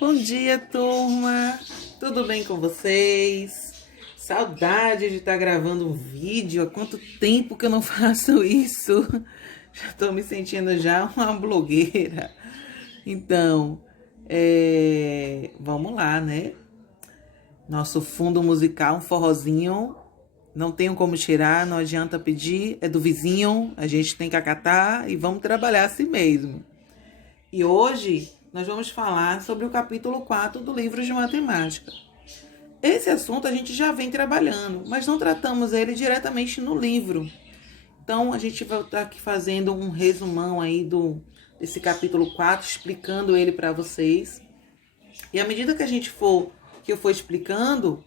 Bom dia, turma! Tudo bem com vocês? Saudade de estar gravando um vídeo. Há quanto tempo que eu não faço isso? Já estou me sentindo já uma blogueira. Então, vamos lá, né? Nosso fundo musical, um forrozinho. Não tenho como tirar, não adianta pedir. É do vizinho, a gente tem que acatar e vamos trabalhar assim mesmo. E hoje nós vamos falar sobre o capítulo 4 do livro de matemática. Esse assunto a gente já vem trabalhando, mas não tratamos ele diretamente no livro. Então a gente vai estar aqui fazendo um resumão aí desse capítulo 4, explicando ele para vocês. E à medida que eu for explicando,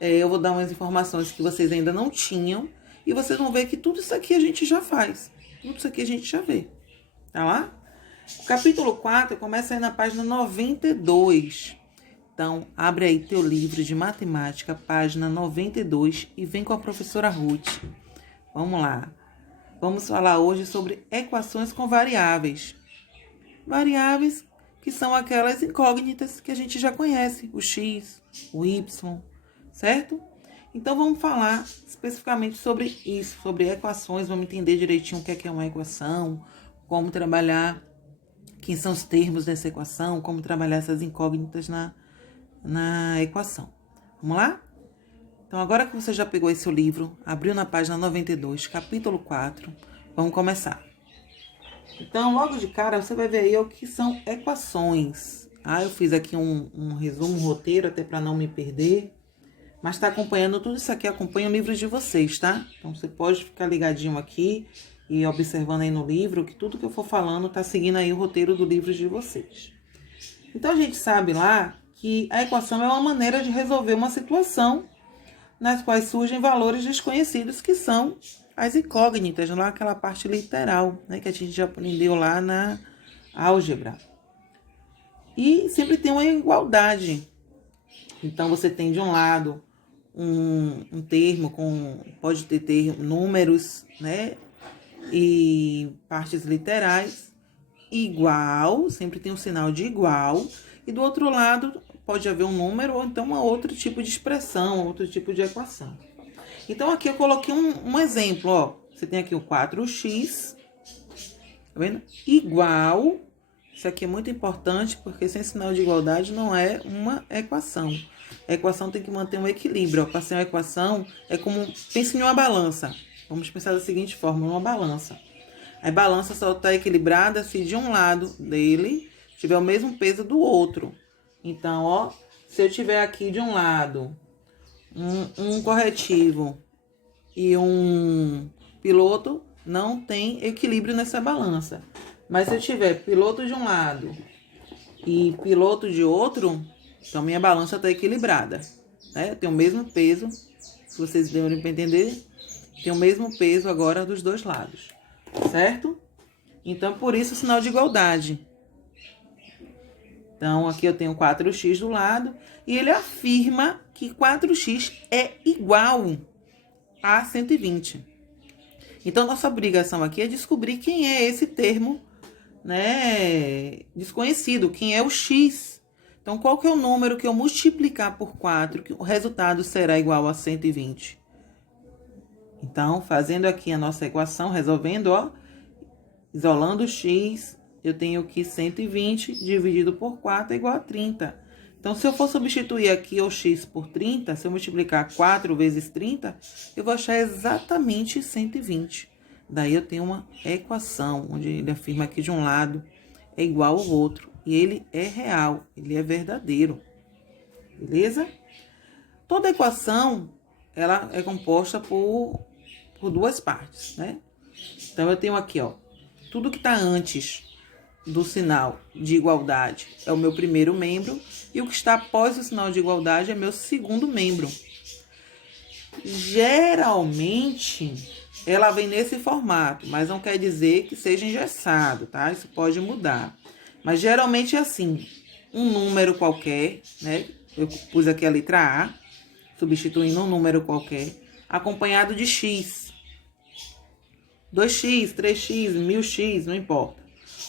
eu vou dar umas informações que vocês ainda não tinham. E vocês vão ver que tudo isso aqui a gente já faz. Tudo isso aqui a gente já vê. Tá lá? O capítulo 4 começa aí na página 92. Então, abre aí teu livro de matemática, página 92, e vem com a professora Ruth. Vamos lá. Vamos falar hoje sobre equações com variáveis. Variáveis que são aquelas incógnitas que a gente já conhece, o x, o y, certo? Então, vamos falar especificamente sobre isso, sobre equações, vamos entender direitinho o que é uma equação, como trabalhar, quem são os termos dessa equação, como trabalhar essas incógnitas na equação. Vamos lá? Então, agora que você já pegou esse livro, abriu na página 92, capítulo 4, vamos começar. Então, logo de cara, você vai ver aí o que são equações. Eu fiz aqui um resumo, um roteiro, até para não me perder. Mas está acompanhando tudo isso aqui, acompanha o livro de vocês, tá? Então, você pode ficar ligadinho aqui e observando aí no livro que tudo que eu for falando está seguindo aí o roteiro do livro de vocês. Então, a gente sabe lá que a equação é uma maneira de resolver uma situação nas quais surgem valores desconhecidos, que são as incógnitas, lá aquela parte literal, né, que a gente já aprendeu lá na álgebra. E sempre tem uma igualdade. Então, você tem de um lado um termo pode ter números, né, e partes literais, igual, sempre tem um sinal de igual, e do outro lado pode haver um número ou então outro tipo de expressão, outro tipo de equação. Então aqui eu coloquei um exemplo, ó. Você tem aqui o 4x, tá vendo? Igual, isso aqui é muito importante porque sem sinal de igualdade não é uma equação. A equação tem que manter um equilíbrio. Para ser uma equação é como, pense em uma balança. Vamos pensar da seguinte forma, uma balança. A balança só está equilibrada se de um lado dele tiver o mesmo peso do outro. Então, ó, se eu tiver aqui de um lado um corretivo e um piloto, não tem equilíbrio nessa balança. Mas se eu tiver piloto de um lado e piloto de outro, então minha balança está equilibrada, né? Tem o mesmo peso, se vocês deram para entender, tem o mesmo peso agora dos dois lados, certo? Então, por isso o sinal de igualdade. Então, aqui eu tenho 4x do lado e ele afirma que 4x é igual a 120. Então, nossa obrigação aqui é descobrir quem é esse termo, né, desconhecido, quem é o x. Então, qual que é o número que eu multiplicar por 4, que o resultado será igual a 120? Então, fazendo aqui a nossa equação, resolvendo, ó, isolando o x, eu tenho que 120 dividido por 4 é igual a 30. Então, se eu for substituir aqui o x por 30, se eu multiplicar 4 vezes 30, eu vou achar exatamente 120. Daí eu tenho uma equação, onde ele afirma que de um lado é igual ao outro. E ele é real, ele é verdadeiro. Beleza? Toda equação, ela é composta por duas partes, né? Então, eu tenho aqui, ó, tudo que está antes do sinal de igualdade é o meu primeiro membro e o que está após o sinal de igualdade é meu segundo membro. Geralmente, ela vem nesse formato, mas não quer dizer que seja engessado, tá? Isso pode mudar. Mas geralmente é assim, um número qualquer, né? Eu pus aqui a letra A, substituindo um número qualquer, acompanhado de x. 2x, 3x, 1000x, não importa.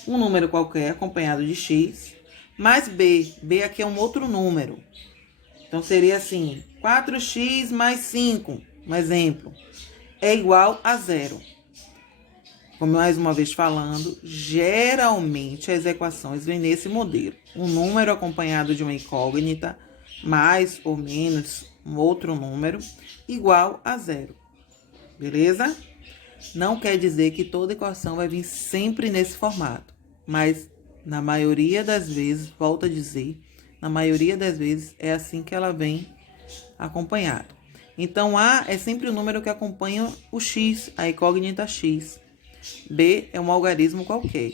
Um número qualquer acompanhado de x, mais b. B aqui é um outro número. Então, seria assim, 4x mais 5, um exemplo, é igual a 0. Como mais uma vez falando, geralmente as equações vêm nesse modelo. Um número acompanhado de uma incógnita, mais ou menos um outro número, igual a 0. Beleza? Não quer dizer que toda equação vai vir sempre nesse formato, mas na maioria das vezes, volto a dizer, na maioria das vezes é assim que ela vem acompanhada. Então, A é sempre o número que acompanha o x, a incógnita x. B é um algarismo qualquer,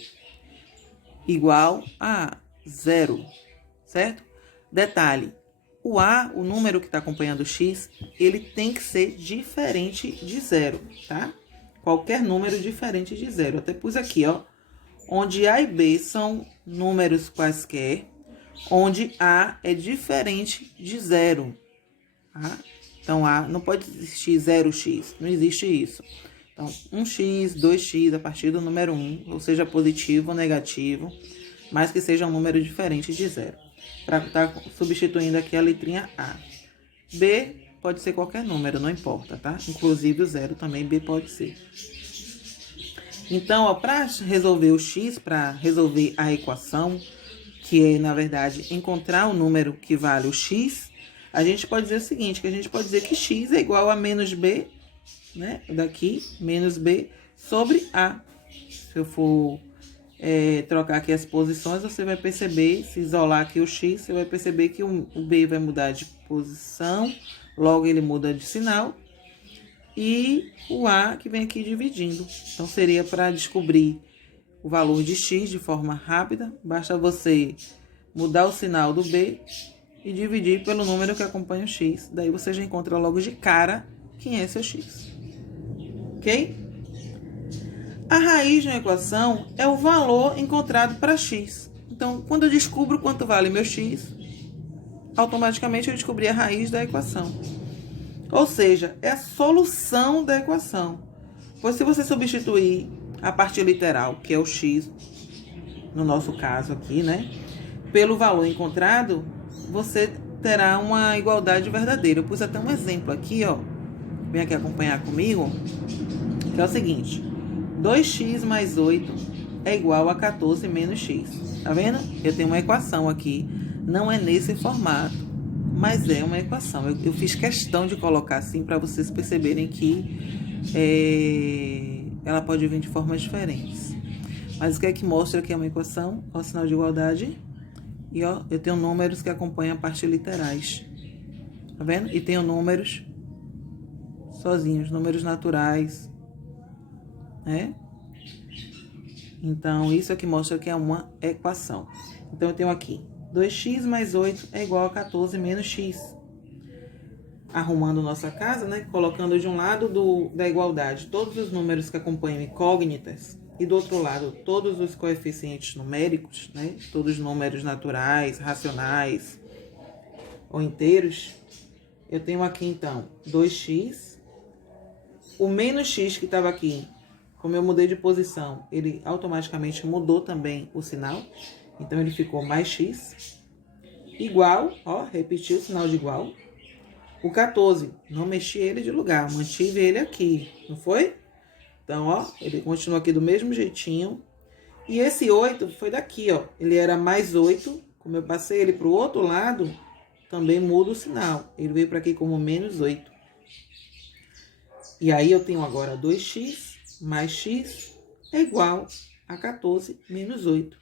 igual a 0, certo? Detalhe, o A, o número que está acompanhando o x, ele tem que ser diferente de 0, tá? Qualquer número diferente de 0. Até pus aqui, ó, onde A e B são números quaisquer, onde A é diferente de 0, tá? Então, A não pode existir 0x, não existe isso. Então, 1x, 2x a partir do número 1, ou seja, positivo ou negativo, mas que seja um número diferente de 0. Para estar substituindo aqui a letrinha A. B pode ser qualquer número, não importa, tá? Inclusive o 0 também B pode ser. Então, para resolver o x, para resolver a equação, que é, na verdade, encontrar o número que vale o x, a gente pode dizer o seguinte, que a gente pode dizer que x é igual a menos b, né? Daqui, menos b sobre a. Se eu for trocar aqui as posições, você vai perceber, se isolar aqui o x, você vai perceber que o b vai mudar de posição, logo ele muda de sinal, e o a que vem aqui dividindo. Então, seria para descobrir o valor de x de forma rápida, basta você mudar o sinal do b e dividir pelo número que acompanha o x. Daí você já encontra logo de cara quem é seu x. Ok? A raiz de uma equação é o valor encontrado para x. Então, quando eu descubro quanto vale meu x, automaticamente eu descobri a raiz da equação. Ou seja, é a solução da equação. Pois se você substituir a parte literal, que é o x, no nosso caso aqui, né, pelo valor encontrado, você terá uma igualdade verdadeira. Eu pus até um exemplo aqui, ó. Vem aqui acompanhar comigo, que é o seguinte. 2x mais 8 é igual a 14 menos x. Tá vendo? Eu tenho uma equação aqui. Não é nesse formato, mas é uma equação. Eu fiz questão de colocar assim para vocês perceberem que ela pode vir de formas diferentes. Mas o que é que mostra que é uma equação? Ó, o sinal de igualdade. E ó, eu tenho números que acompanham a parte literais. Tá vendo? E tenho números sozinhos, números naturais. Né? Então, isso aqui mostra que é uma equação. Então, eu tenho aqui 2x mais 8 é igual a 14 menos x. Arrumando nossa casa, né? Colocando de um lado da igualdade todos os números que acompanham incógnitas e do outro lado todos os coeficientes numéricos, né? Todos os números naturais, racionais ou inteiros. Eu tenho aqui, então, 2x. O menos x que estava aqui, como eu mudei de posição, ele automaticamente mudou também o sinal. Então, ele ficou mais x. Igual, ó, repetiu o sinal de igual. O 14, não mexi ele de lugar, mantive ele aqui, não foi? Então, ó, ele continua aqui do mesmo jeitinho. E esse 8 foi daqui, ó. Ele era mais 8. Como eu passei ele para o outro lado, também muda o sinal. Ele veio para aqui como menos 8. E aí eu tenho agora 2x mais x é igual a 14 menos 8.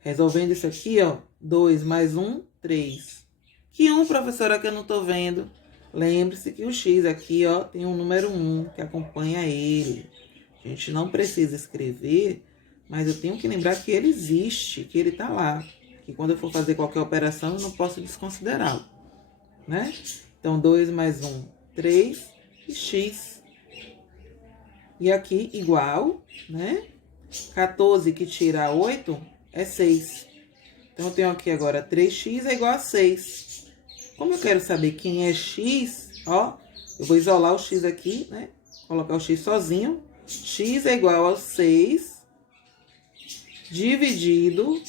Resolvendo isso aqui, ó. 2 mais 1, 3. Que 1, professora, que eu não tô vendo? Lembre-se que o x aqui, ó, tem um número 1 que acompanha ele. A gente não precisa escrever, mas eu tenho que lembrar que ele existe, que ele tá lá. Que quando eu for fazer qualquer operação, eu não posso desconsiderá-lo, né? Então, 2 mais 1, 3 e x. E aqui, igual, né? 14 que tira 8 é 6. Então, eu tenho aqui agora 3x é igual a 6. Como eu quero saber quem é x, ó, eu vou isolar o x aqui, né? Colocar o x sozinho. X é igual a 6 dividido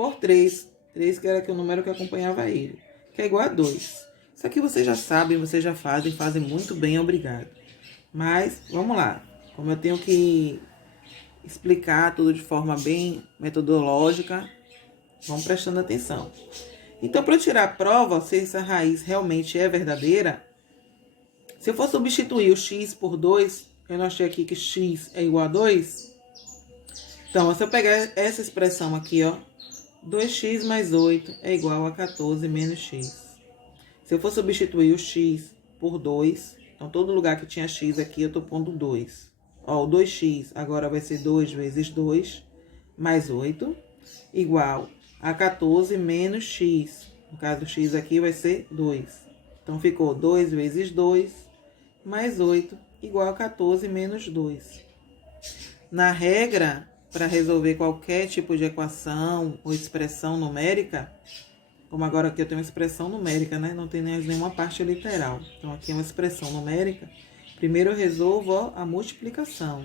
por 3. 3 que era o número que acompanhava ele, que é igual a 2. Isso aqui vocês já sabem, vocês já fazem muito bem, obrigado. Mas, vamos lá. Como eu tenho que explicar tudo de forma bem metodológica, vamos prestando atenção. Então, para eu tirar a prova, se essa raiz realmente é verdadeira, se eu for substituir o x por 2, eu não achei aqui que x é igual a 2. Então, se eu pegar essa expressão aqui, ó, 2x mais 8 é igual a 14 menos x. Se eu for substituir o x por 2, então todo lugar que tinha x aqui, eu estou pondo 2. Ó, o 2x agora vai ser 2 vezes 2 mais 8, igual a 14 menos x. No caso, x aqui vai ser 2. Então, ficou 2 vezes 2 mais 8, igual a 14 menos 2. Na regra, para resolver qualquer tipo de equação ou expressão numérica, como agora aqui eu tenho uma expressão numérica, né? Não tem nenhuma parte literal. Então, aqui é uma expressão numérica. Primeiro eu resolvo, ó, a multiplicação,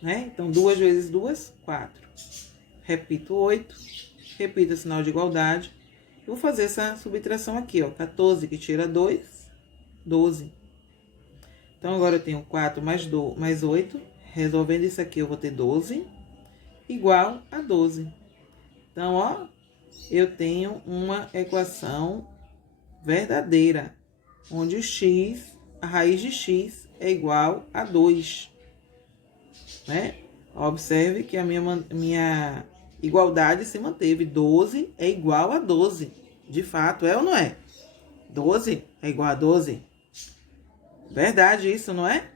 né? Então, 2 vezes 2, 4. Repito 8, repito o sinal de igualdade. Vou fazer essa subtração aqui, ó. 14 que tira 2, 12. Então, agora eu tenho 4 mais 8. Resolvendo isso aqui, eu vou ter 12, igual a 12. Então, ó, eu tenho uma equação verdadeira, onde o x, a raiz de x, é igual a 2. Né? Observe que a minha igualdade se manteve. 12 é igual a 12. De fato, é ou não é? 12 é igual a 12. Verdade isso, não é?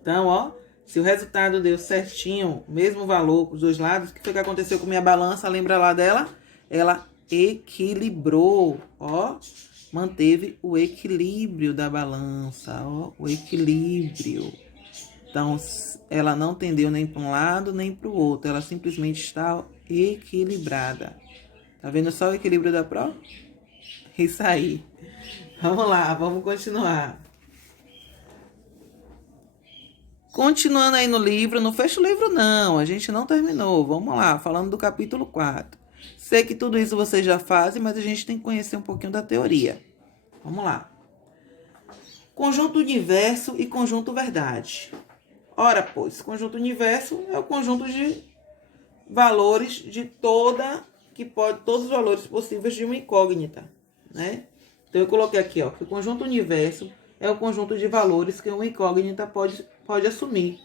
Então, ó, se o resultado deu certinho, mesmo valor os dois lados, o que foi que aconteceu com minha balança? Lembra lá dela? Ela equilibrou, ó, manteve o equilíbrio da balança, ó, o equilíbrio. Então, ela não tendeu nem para um lado, nem para o outro, ela simplesmente está equilibrada. Tá vendo só o equilíbrio da prova? Isso aí. Vamos lá, vamos continuar. Continuando aí no livro, não fecha o livro não, a gente não terminou. Vamos lá, falando do capítulo 4. Sei que tudo isso vocês já fazem, mas a gente tem que conhecer um pouquinho da teoria. Vamos lá. Conjunto universo e conjunto verdade. Ora, pois, conjunto universo é o conjunto de valores de todos os valores possíveis de uma incógnita, né? Então, eu coloquei aqui, ó, que o conjunto universo é o conjunto de valores que uma incógnita pode assumir.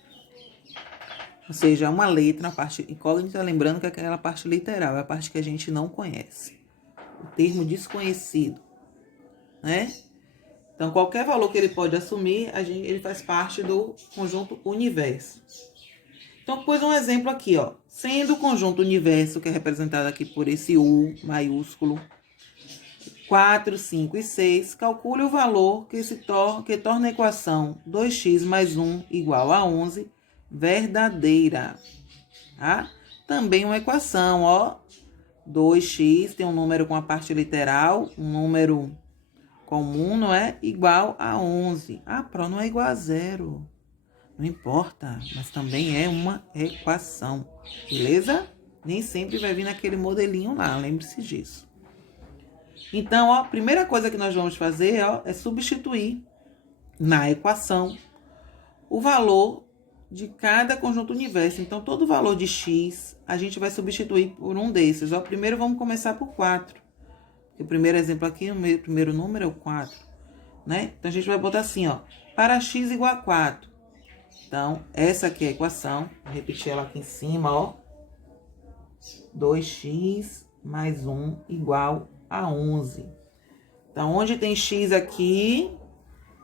Ou seja, uma letra, a parte incógnita, lembrando que é aquela parte literal, é a parte que a gente não conhece. O termo desconhecido, né? Então, qualquer valor que ele pode assumir, ele faz parte do conjunto universo. Então, pus um exemplo aqui, ó. Sendo o conjunto universo, que é representado aqui por esse U maiúsculo, 4, 5 e 6, calcule o valor que torna a equação 2x mais 1 igual a 11 verdadeira. Tá? Também uma equação, ó. 2x tem um número com a parte literal, um número comum, não é? Igual a 11. Ah, Pro, não é igual a 0. Não importa, mas também é uma equação, beleza? Nem sempre vai vir naquele modelinho lá, lembre-se disso. Então, ó, a primeira coisa que nós vamos fazer, ó, é substituir na equação o valor de cada conjunto universo. Então, todo valor de x, a gente vai substituir por um desses. Ó, primeiro, vamos começar por 4. O primeiro exemplo aqui, o primeiro número é o 4, né? Então, a gente vai botar assim, ó, para x igual a 4. Então, essa aqui é a equação. Vou repetir ela aqui em cima, ó. 2x mais 1 igual a 11. Então, onde tem x aqui,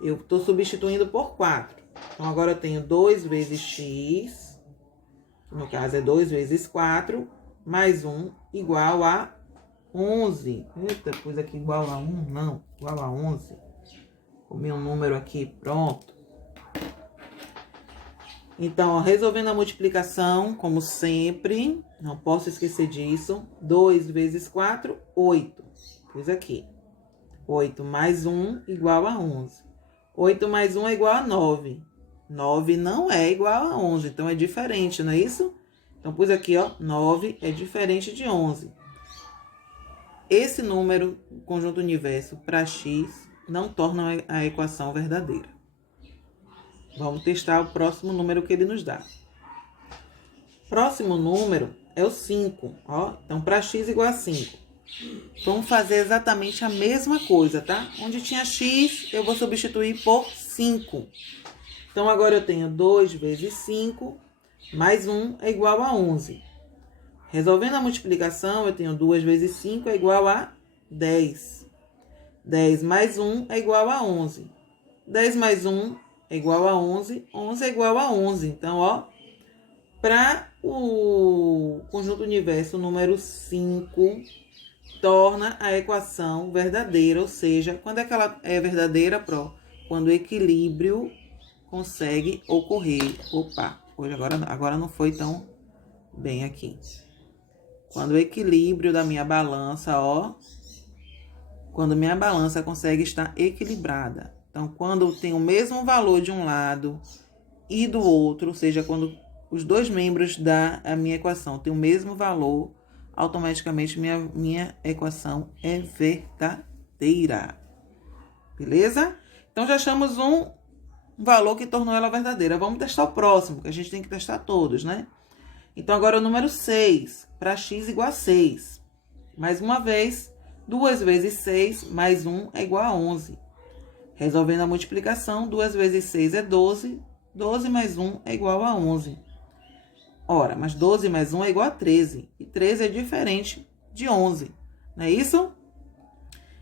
eu estou substituindo por 4. Então, agora eu tenho 2 vezes x, que no caso é 2 vezes 4, mais 1 igual a 11. Eita, pus aqui igual a 1? Não, igual a 11. Comi um número aqui, pronto. Então, ó, resolvendo a multiplicação, como sempre, não posso esquecer disso. 2 vezes 4, 8. Pus aqui. 8 mais 1 igual a 11. 8 mais 1 é igual a 9. 9 não é igual a 11, então é diferente, não é isso? Então, pus aqui, ó, 9 é diferente de 11. Esse número, conjunto universo, para x, não torna a equação verdadeira. Vamos testar o próximo número que ele nos dá. Próximo número é o 5, ó. Então, para x igual a 5. Vamos fazer exatamente a mesma coisa, tá? Onde tinha x, eu vou substituir por 5. Então, agora eu tenho 2 vezes 5, mais 1 é igual a 11. Resolvendo a multiplicação, eu tenho 2 vezes 5 é igual a 10. 10 mais 1 é igual a 11. 10 mais 1 é igual a 11. 11 é igual a 11. Então, ó, para o conjunto universo número 5, torna a equação verdadeira. Ou seja, quando é que ela é verdadeira, Pro? Quando o equilíbrio consegue ocorrer. Opa, hoje agora não foi tão bem aqui. Quando o equilíbrio da minha balança, ó, quando minha balança consegue estar equilibrada. Então, quando tem o mesmo valor de um lado e do outro, ou seja, quando os dois membros da minha equação têm o mesmo valor, automaticamente minha equação é verdadeira. Beleza? Então, já achamos um valor que tornou ela verdadeira. Vamos testar o próximo, que a gente tem que testar todos, né? Então, agora o número 6, para x igual a 6. Mais uma vez, 2 vezes 6 mais 1 é igual a 11. Resolvendo a multiplicação, 2 vezes 6 é 12. 12 mais 1 é igual a 11. Ora, mas 12 mais 1 é igual a 13. E 13 é diferente de 11. Não é isso?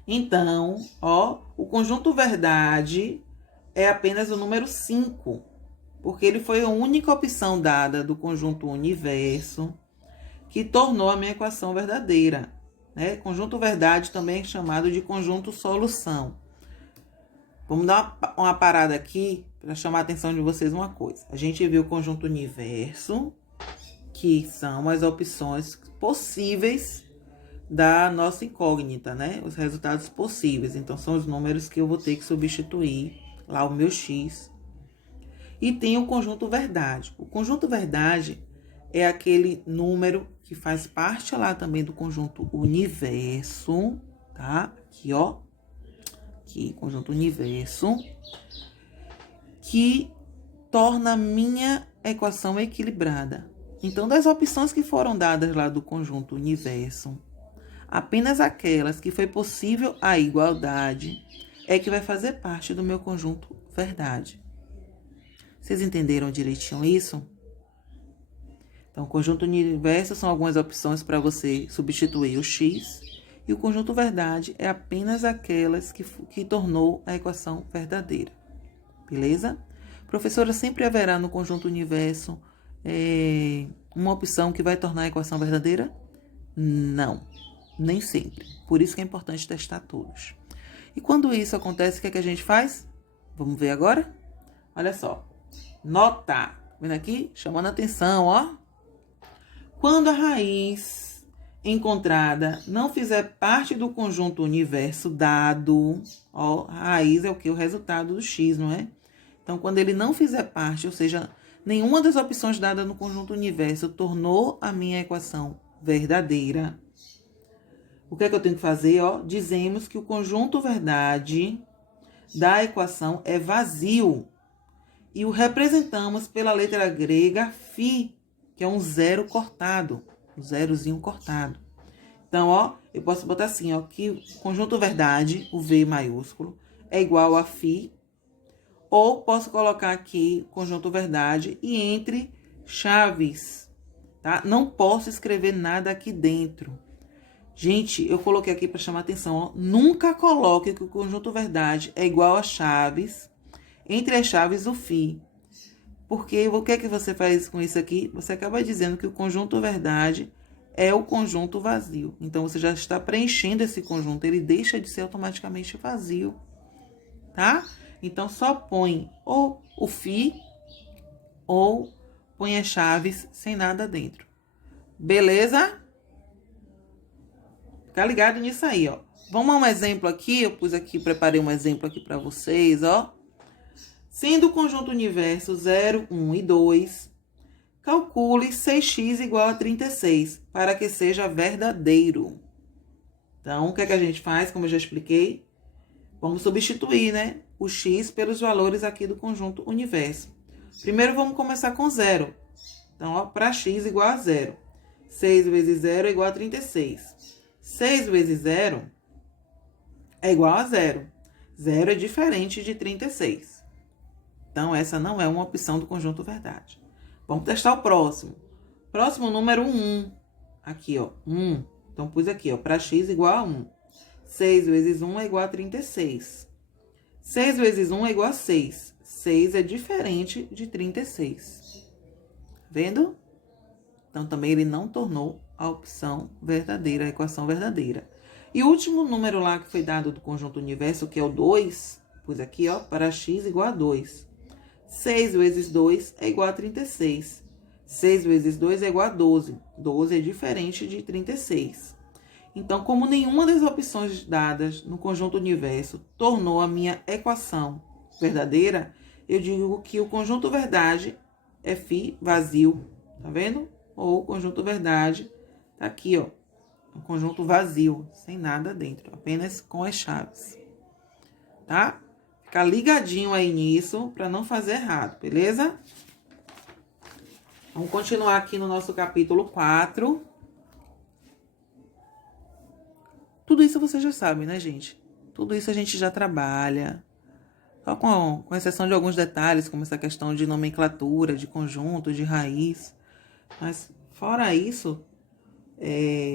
Então, ó, o conjunto verdade é apenas o número 5, porque ele foi a única opção dada do conjunto universo que tornou a minha equação verdadeira, né? Conjunto verdade também é chamado de conjunto solução. Vamos dar uma parada aqui para chamar a atenção de vocês uma coisa. A gente viu o conjunto universo, que são as opções possíveis da nossa incógnita, né? Os resultados possíveis. Então, são os números que eu vou ter que substituir lá o meu x. E tem o conjunto verdade. O conjunto verdade é aquele número que faz parte lá também do conjunto universo, tá? Aqui, ó. Aqui, conjunto universo. Que torna a minha equação equilibrada. Então, das opções que foram dadas lá do conjunto universo, apenas aquelas que foi possível a igualdade é que vai fazer parte do meu conjunto verdade. Vocês entenderam direitinho isso? Então, o conjunto universo são algumas opções para você substituir o x. E o conjunto verdade é apenas aquelas que tornou a equação verdadeira. Beleza? Professora, sempre haverá no conjunto universo uma opção que vai tornar a equação verdadeira? Não, nem sempre. Por isso que é importante testar todos. E quando isso acontece, o que é que a gente faz? Vamos ver agora? Olha só. Nota. Vendo aqui? Chamando a atenção, ó. Quando a raiz encontrada não fizer parte do conjunto universo dado, ó, a raiz é o que? O resultado do x, não é? Então, quando ele não fizer parte, ou seja, nenhuma das opções dadas no conjunto universo tornou a minha equação verdadeira. O que é que eu tenho que fazer? Ó, dizemos que o conjunto verdade da equação é vazio. E o representamos pela letra grega φ, que é um zero cortado, um zerozinho cortado. Então, ó, eu posso botar assim, ó, que o conjunto verdade, o V maiúsculo, é igual a φ. Ou posso colocar aqui conjunto verdade e entre chaves, tá? Não posso escrever nada aqui dentro. Gente, eu coloquei aqui para chamar atenção, ó. Nunca coloque que o conjunto verdade é igual a chaves, entre as chaves o φ. Porque o que é que você faz com isso aqui? Você acaba dizendo que o conjunto verdade é o conjunto vazio. Então, você já está preenchendo esse conjunto, ele deixa de ser automaticamente vazio, tá? Então, só põe ou o φ ou põe as chaves sem nada dentro. Beleza? Fica ligado nisso aí, ó. Vamos a um exemplo aqui. Eu pus aqui, preparei um exemplo aqui para vocês, ó. Sendo o conjunto universo 0, 1 e 2, Calcule 6x igual a 36, para que seja verdadeiro. Então, o que é que a gente faz, como eu já expliquei? Vamos substituir, né, o x pelos valores aqui do conjunto universo. Primeiro, vamos começar com 0. Então, para x igual a 0. 6 vezes 0 é igual a 36. 6 vezes 0 é igual a 0. 0 é diferente de 36. Então, essa não é uma opção do conjunto verdade. Vamos testar o próximo. Próximo número 1. Aqui, ó, 1. Então, pus aqui, ó, para x igual a 1. 6 vezes 1 é igual a 36. 6 vezes 1 é igual a 6. 6 é diferente de 36. Vendo? Então, também ele não tornou a opção verdadeira, a equação verdadeira. E o último número lá que foi dado do conjunto universo, que é o 2, pus aqui, ó, para x igual a 2. 6 vezes 2 é igual a 36. 6 vezes 2 é igual a 12. 12 é diferente de 36. Então, como nenhuma das opções dadas no conjunto universo tornou a minha equação verdadeira, eu digo que o conjunto verdade é φ vazio, tá vendo? Ou o conjunto verdade tá aqui, ó, um conjunto vazio, sem nada dentro, apenas com as chaves, tá? Ficar ligadinho aí nisso para não fazer errado, beleza? Vamos continuar aqui no nosso capítulo 4. Tudo isso você já sabe, né, gente? Tudo isso a gente já trabalha. Só com exceção de alguns detalhes, como essa questão de nomenclatura, de conjunto, de raiz. Mas, fora isso,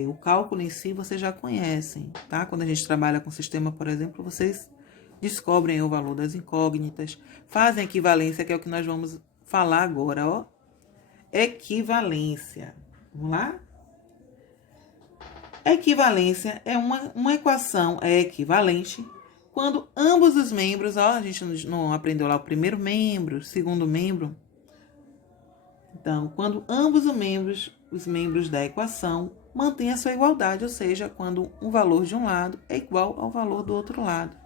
o cálculo em si vocês já conhecem, tá? Quando a gente trabalha com sistema, por exemplo, vocês descobrem o valor das incógnitas, fazem equivalência, que é o que nós vamos falar agora, ó. Equivalência. Vamos lá? Equivalência é uma equação equivalente quando ambos os membros, ó, a gente não aprendeu lá o primeiro membro, o segundo membro. Então, quando ambos os membros da equação mantêm a sua igualdade, ou seja, quando um valor de um lado é igual ao valor do outro lado.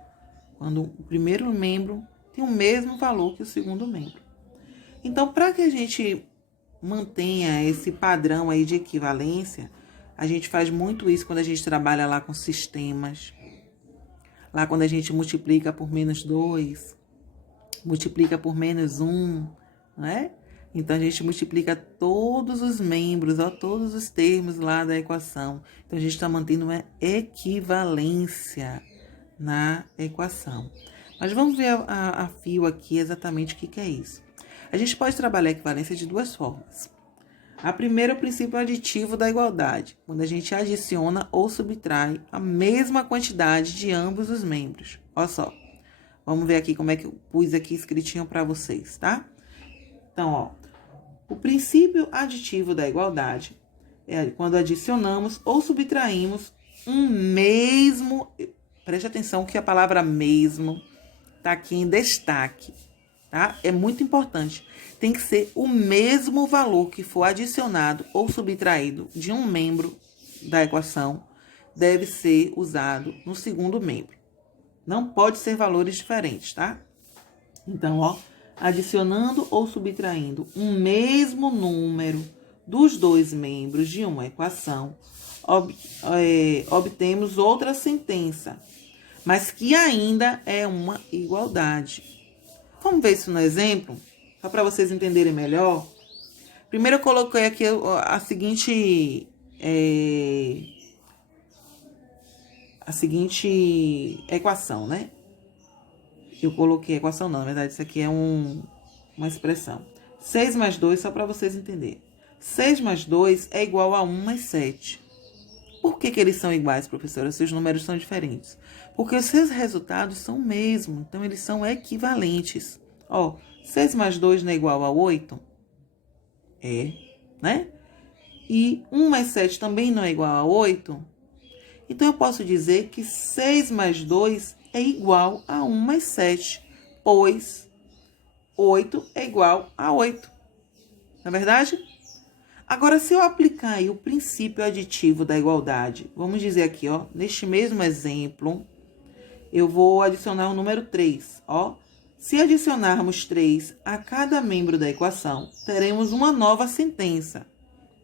Quando o primeiro membro tem o mesmo valor que o segundo membro. Então, para que a gente mantenha esse padrão aí de equivalência, a gente faz muito isso quando a gente trabalha lá com sistemas. Lá quando a gente multiplica por menos 2, multiplica por menos 1, não é? Então, a gente multiplica todos os membros, ó, todos os termos lá da equação. Então, a gente está mantendo uma equivalência na equação. Mas vamos ver a fio aqui exatamente o que é isso. A gente pode trabalhar a equivalência de duas formas. A primeira é o princípio aditivo da igualdade, quando a gente adiciona ou subtrai a mesma quantidade de ambos os membros. Olha só, vamos ver aqui como é que eu pus aqui escritinho para vocês, tá? Então, ó, o princípio aditivo da igualdade é quando adicionamos ou subtraímos um mesmo... Preste atenção que a palavra mesmo tá aqui em destaque, tá? É muito importante. Tem que ser o mesmo valor que for adicionado ou subtraído de um membro da equação, deve ser usado no segundo membro. Não pode ser valores diferentes, tá? Então, ó, adicionando ou subtraindo um mesmo número dos dois membros de uma equação, obtemos outra sentença, mas que ainda é uma igualdade. Vamos ver isso no exemplo? Só para vocês entenderem melhor. Primeiro eu coloquei aqui a seguinte equação, né? Eu coloquei equação não, na verdade isso aqui é uma expressão. 6 mais 2, só para vocês entenderem. 6 mais 2 é igual a 1 mais 7. Por que eles são iguais, professora, se os números são diferentes? Porque os seus resultados são o mesmo, então eles são equivalentes. Ó, 6 mais 2 não é igual a 8? É, né? E 1 mais 7 também não é igual a 8? Então, eu posso dizer que 6 mais 2 é igual a 1 mais 7, pois 8 é igual a 8. Não é verdade? Agora, se eu aplicar aí o princípio aditivo da igualdade, vamos dizer aqui, ó, neste mesmo exemplo, eu vou adicionar o número 3, ó. Se adicionarmos 3 a cada membro da equação, teremos uma nova sentença,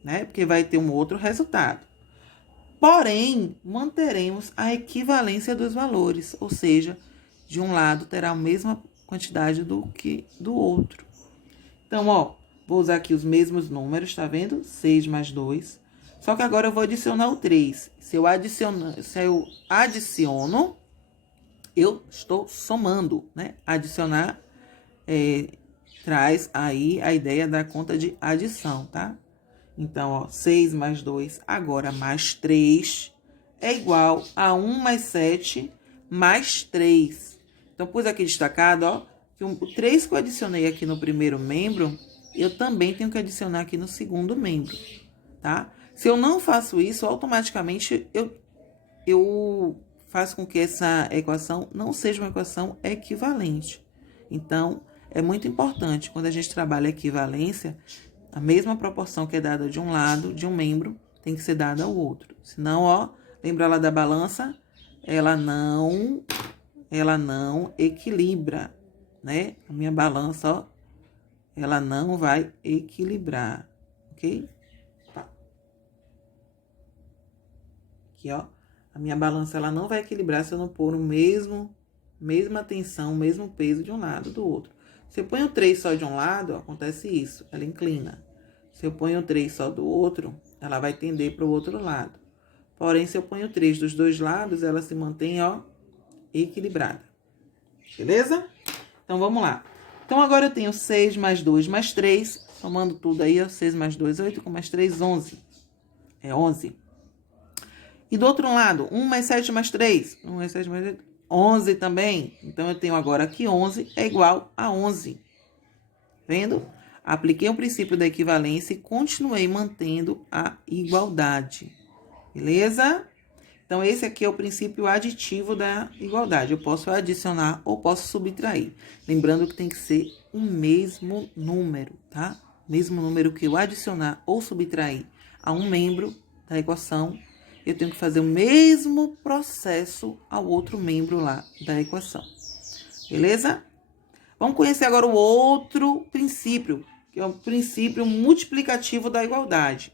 né? Porque vai ter um outro resultado. Porém, manteremos a equivalência dos valores, ou seja, de um lado terá a mesma quantidade do que do outro. Então, ó, vou usar aqui os mesmos números, tá vendo? 6 mais 2. Só que agora eu vou adicionar o 3. Se eu adiciono, eu estou somando, né? Adicionar traz aí a ideia da conta de adição, tá? Então, ó, 6 mais 2, agora mais 3, é igual a 1 mais 7 mais 3. Então, pus aqui destacado, ó, que o 3 que eu adicionei aqui no primeiro membro, eu também tenho que adicionar aqui no segundo membro, tá? Se eu não faço isso, automaticamente eu faço com que essa equação não seja uma equação equivalente. Então, é muito importante, quando a gente trabalha equivalência, a mesma proporção que é dada de um lado, de um membro, tem que ser dada ao outro. Senão, ó, lembra lá da balança? Ela não equilibra, né? A minha balança, ó, ela não vai equilibrar, ok? Tá. Aqui, ó, a minha balança, ela não vai equilibrar se eu não pôr mesma tensão, o mesmo peso de um lado do outro. Se eu ponho 3 só de um lado, acontece isso, ela inclina. Se eu ponho 3 só do outro, ela vai tender para o outro lado. Porém, se eu ponho 3 dos dois lados, ela se mantém, ó, equilibrada. Beleza? Então, vamos lá. Então, agora eu tenho 6 mais 2 mais 3, somando tudo aí, ó, 6 mais 2, 8, com mais 3, 11. É 11. E do outro lado, 1 mais 7 mais 3, 1 mais 7 mais 8, 11 também. Então, eu tenho agora aqui 11 é igual a 11. Vendo? Apliquei o princípio da equivalência e continuei mantendo a igualdade. Beleza? Então, esse aqui é o princípio aditivo da igualdade. Eu posso adicionar ou posso subtrair. Lembrando que tem que ser o mesmo número, tá? Mesmo número que eu adicionar ou subtrair a um membro da equação, eu tenho que fazer o mesmo processo ao outro membro lá da equação. Beleza? Vamos conhecer agora o outro princípio, que é o princípio multiplicativo da igualdade.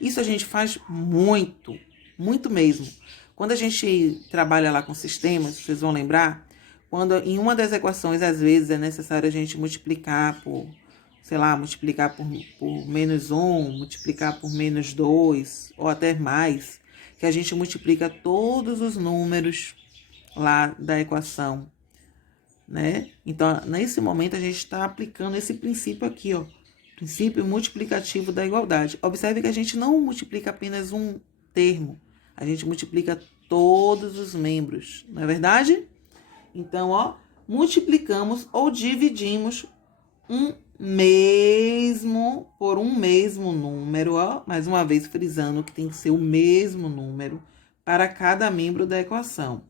Isso a gente faz muito, muito mesmo. Quando a gente trabalha lá com sistemas, vocês vão lembrar, quando em uma das equações, às vezes, é necessário a gente multiplicar por, sei lá, multiplicar por menos 1, multiplicar por menos 2, ou até mais, que a gente multiplica todos os números lá da equação, né? Então, nesse momento, a gente está aplicando esse princípio aqui, ó. Princípio multiplicativo da igualdade. Observe que a gente não multiplica apenas um termo. A gente multiplica todos os membros, não é verdade? Então, ó, multiplicamos ou dividimos por um mesmo número, ó. Mais uma vez, frisando que tem que ser o mesmo número para cada membro da equação,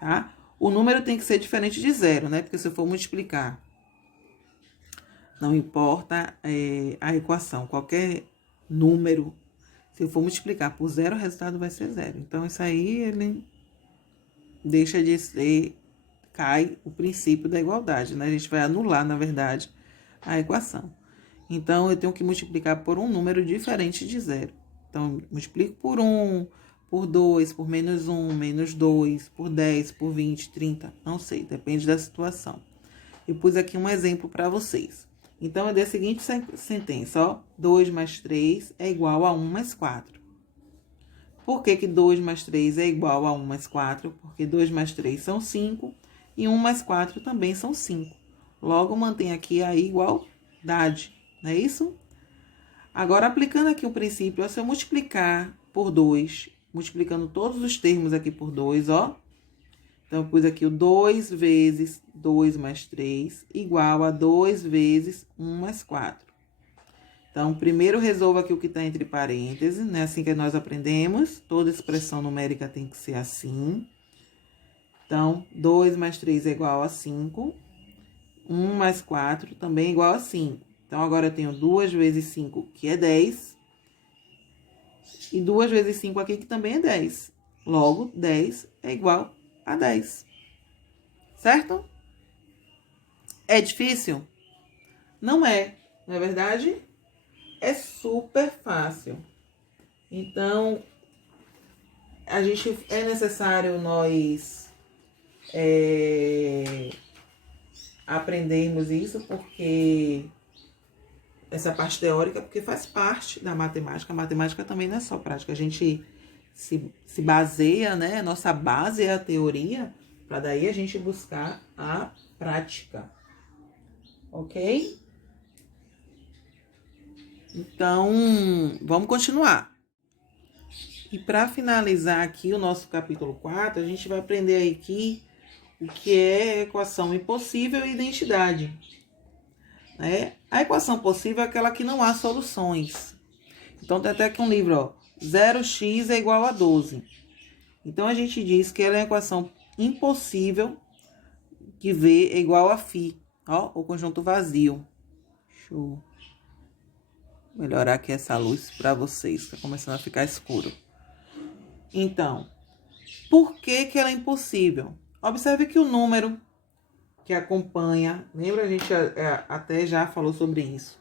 tá? O número tem que ser diferente de zero, né? Porque se eu for multiplicar, não importa a equação, qualquer número, se eu for multiplicar por zero, o resultado vai ser zero. Então, isso aí, ele deixa de ser, cai o princípio da igualdade, né? A gente vai anular, na verdade, a equação. Então, eu tenho que multiplicar por um número diferente de zero. Então, multiplico por 1, por 2, por menos 1, menos 2, por 10, por 20, 30, não sei, depende da situação. Eu pus aqui um exemplo para vocês. Então, eu dei a seguinte sentença, ó. 2 mais 3 é igual a 1 mais 4. Por que que 2 mais 3 é igual a 1 mais 4? Porque 2 mais 3 são 5 e 1 mais 4 também são 5. Logo, mantém aqui a igualdade, não é isso? Agora, aplicando aqui o princípio, ó, se eu multiplicar por 2, multiplicando todos os termos aqui por 2, ó. Então, eu pus aqui o 2 vezes 2 mais 3 igual a 2 vezes 1 mais 4. Então, primeiro resolva aqui o que está entre parênteses, né? Assim que nós aprendemos. Toda expressão numérica tem que ser assim. Então, 2 mais 3 é igual a 5. 1 mais 4 também é igual a 5. Então, agora eu tenho 2 vezes 5, que é 10. E 2 vezes 5 aqui, que também é 10. Logo, 10 é igual a 10. Certo? É difícil? Não é verdade? É super fácil. Então, é necessário nós aprendermos isso, porque essa parte teórica, porque faz parte da matemática. A matemática também não é só prática. A gente se baseia, né? Nossa base é a teoria, para daí a gente buscar a prática. Ok? Então, vamos continuar. E para finalizar aqui o nosso capítulo 4, a gente vai aprender aqui o que é equação impossível e identidade. Né? A equação possível é aquela que não há soluções. Então, tem até aqui um livro, ó, 0x é igual a 12. Então, a gente diz que ela é uma equação impossível que V é igual a φ, ó, o conjunto vazio. Deixa eu melhorar aqui essa luz para vocês, tá começando a ficar escuro. Então, por que ela é impossível? Observe que o número que acompanha, lembra, a gente até já falou sobre isso.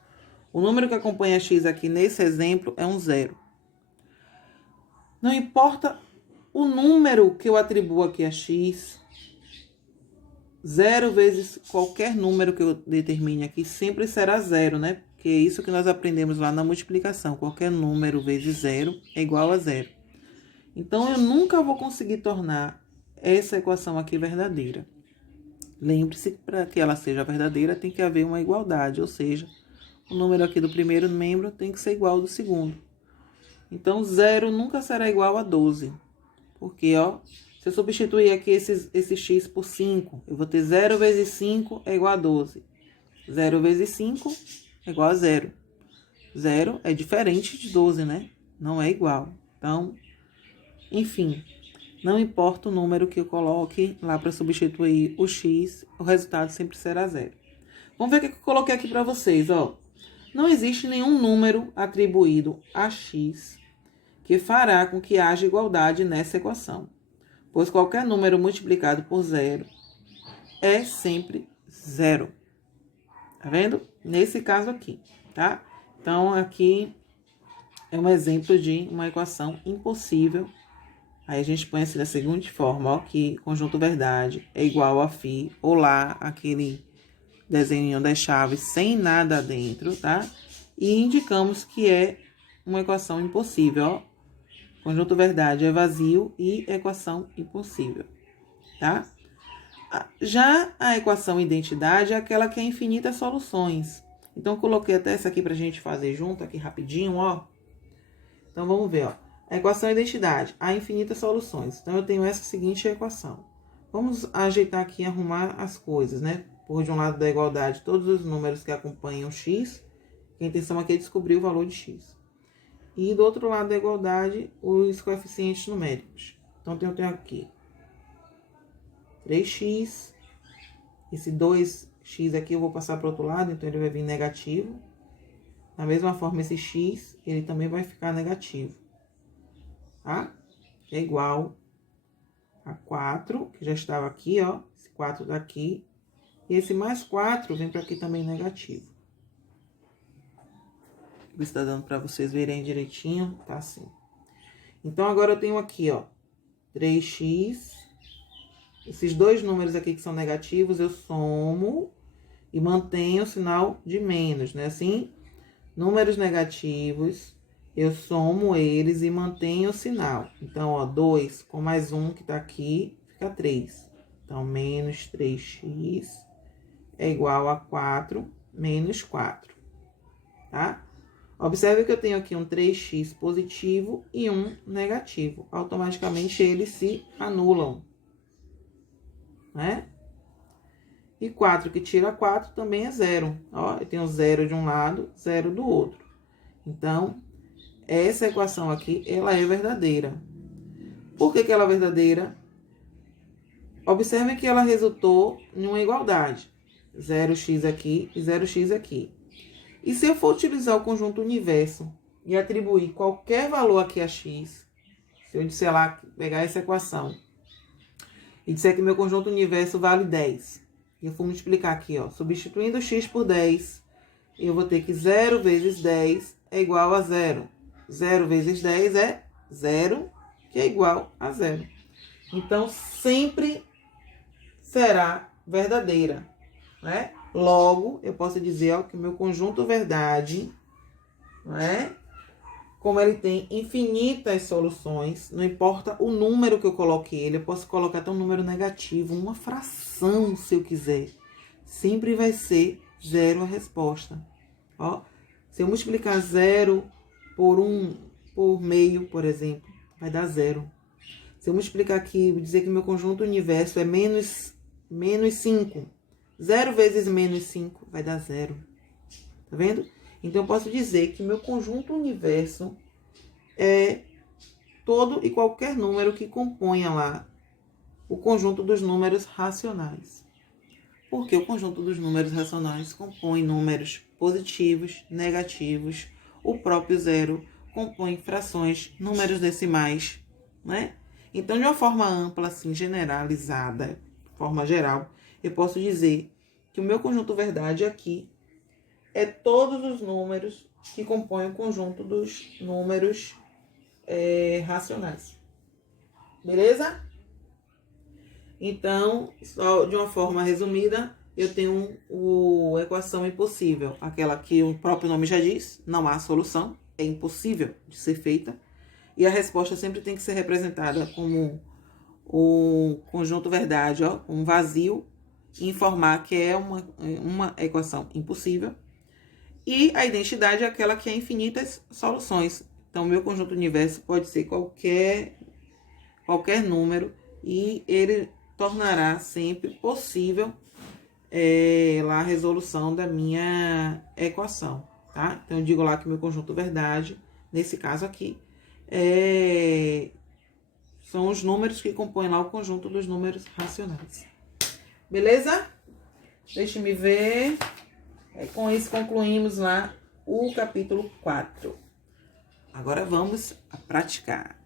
O número que acompanha x aqui nesse exemplo é um 0. Não importa o número que eu atribuo aqui a x, 0 vezes qualquer número que eu determine aqui sempre será 0, né? Porque é isso que nós aprendemos lá na multiplicação. Qualquer número vezes 0 é igual a 0. Então, eu nunca vou conseguir tornar essa equação aqui verdadeira. Lembre-se que para que ela seja verdadeira tem que haver uma igualdade, ou seja, o número aqui do primeiro membro tem que ser igual ao do segundo. Então, 0 nunca será igual a 12. Porque, ó, se eu substituir aqui esse x por 5, eu vou ter 0 vezes 5 é igual a 12. 0 vezes 5 é igual a 0. 0 é diferente de 12, né? Não é igual. Então, enfim, não importa o número que eu coloque lá para substituir o x, o resultado sempre será 0. Vamos ver o que eu coloquei aqui para vocês, ó. Não existe nenhum número atribuído a x que fará com que haja igualdade nessa equação, pois qualquer número multiplicado por 0 é sempre 0. Tá vendo? Nesse caso aqui, tá? Então, aqui é um exemplo de uma equação impossível. Aí a gente põe assim da seguinte forma, ó, que conjunto verdade é igual a φ, ou lá, aquele desenho das chaves sem nada dentro, tá? E indicamos que é uma equação impossível, ó. Conjunto verdade é vazio e equação impossível, tá? Já a equação identidade é aquela que é infinitas soluções. Então, eu coloquei até essa aqui pra gente fazer junto aqui rapidinho, ó. Então, vamos ver, ó. A equação identidade, há infinitas soluções. Então, eu tenho essa seguinte equação. Vamos ajeitar aqui e arrumar as coisas, né? Por de um lado da igualdade, todos os números que acompanham x. A intenção aqui é descobrir o valor de x. E do outro lado da igualdade, os coeficientes numéricos. Então, eu tenho aqui 3x. Esse 2x aqui eu vou passar para o outro lado, então ele vai vir negativo. Da mesma forma, esse x, ele também vai ficar negativo. Tá? É igual a 4, que já estava aqui, ó. Esse 4 daqui. E esse mais 4 vem para aqui também negativo. Ver se tá dando para vocês verem direitinho. Tá assim. Então, agora eu tenho aqui, ó, 3x. Esses dois números aqui que são negativos, eu somo e mantenho o sinal de menos, né? Assim, números negativos, eu somo eles e mantenho o sinal. Então, ó, 2 com mais 1 que tá aqui, fica 3. Então, menos 3x é igual a 4 menos 4, tá? Observe que eu tenho aqui um 3x positivo e um negativo. Automaticamente, eles se anulam, né? E 4 que tira 4 também é 0. Ó, eu tenho 0 de um lado, 0 do outro. Então, essa equação aqui, ela é verdadeira. Por que ela é verdadeira? Observe que ela resultou em uma igualdade. 0x aqui e 0x aqui. E se eu for utilizar o conjunto universo e atribuir qualquer valor aqui a x, se eu disser lá, pegar essa equação e disser que meu conjunto universo vale 10, E eu vou multiplicar aqui, ó. Substituindo x por 10, eu vou ter que 0 vezes 10 é igual a 0. 0 vezes 10 é 0, que é igual a 0. Então, sempre será verdadeira, né? Logo, eu posso dizer, ó, que o meu conjunto verdade, né? Como ele tem infinitas soluções, não importa o número que eu coloque ele, eu posso colocar até um número negativo, uma fração, se eu quiser. Sempre vai ser 0 a resposta. Ó, se eu multiplicar 0 por meio, por exemplo, vai dar 0. Se eu multiplicar aqui, dizer que meu conjunto universo é menos 5. 0 vezes menos 5 vai dar 0. Tá vendo? Então, eu posso dizer que meu conjunto universo é todo e qualquer número que componha lá o conjunto dos números racionais. Porque o conjunto dos números racionais compõe números positivos, negativos, o próprio zero compõe frações, números decimais, né? Então, de uma forma ampla, assim, generalizada, de forma geral, eu posso dizer que o meu conjunto verdade aqui é todos os números que compõem o conjunto dos números racionais. Beleza? Então, só de uma forma resumida, eu tenho a equação impossível. Aquela que o próprio nome já diz, não há solução, é impossível de ser feita. E a resposta sempre tem que ser representada como o conjunto verdade, ó, um vazio, e informar que é uma equação impossível. E a identidade é aquela que é infinitas soluções. Então, meu conjunto universo pode ser qualquer número e ele tornará sempre possível lá a resolução da minha equação, tá? Então, eu digo lá que meu conjunto verdade, nesse caso aqui, são os números que compõem lá o conjunto dos números racionais. Beleza? Deixe-me ver. Com isso, concluímos lá o capítulo 4. Agora vamos a praticar.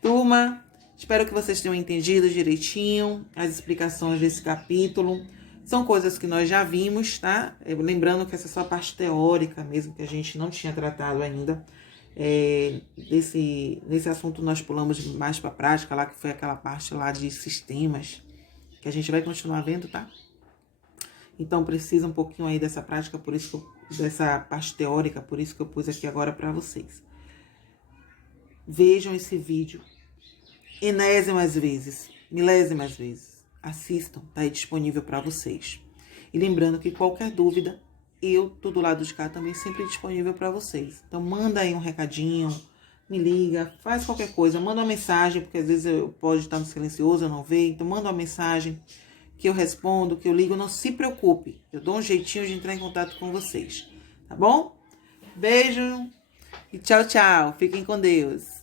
Turma, espero que vocês tenham entendido direitinho as explicações desse capítulo. São coisas que nós já vimos, tá? Lembrando que essa é só a parte teórica mesmo, que a gente não tinha tratado ainda. Nesse assunto nós pulamos mais para a prática, lá que foi aquela parte lá de sistemas, que a gente vai continuar vendo, tá? Então, precisa um pouquinho aí dessa prática, por isso dessa parte teórica, por isso que eu pus aqui agora para vocês. Vejam esse vídeo enésimas vezes, milésimas vezes. Assistam, tá aí disponível para vocês. E lembrando que qualquer dúvida, eu tô do lado de cá também sempre disponível para vocês. Então, manda aí um recadinho, me liga, faz qualquer coisa, manda uma mensagem, porque às vezes eu pode estar no silencioso, eu não vejo, então manda uma mensagem que eu respondo, que eu ligo, não se preocupe. Eu dou um jeitinho de entrar em contato com vocês, tá bom? Beijo e tchau, tchau. Fiquem com Deus.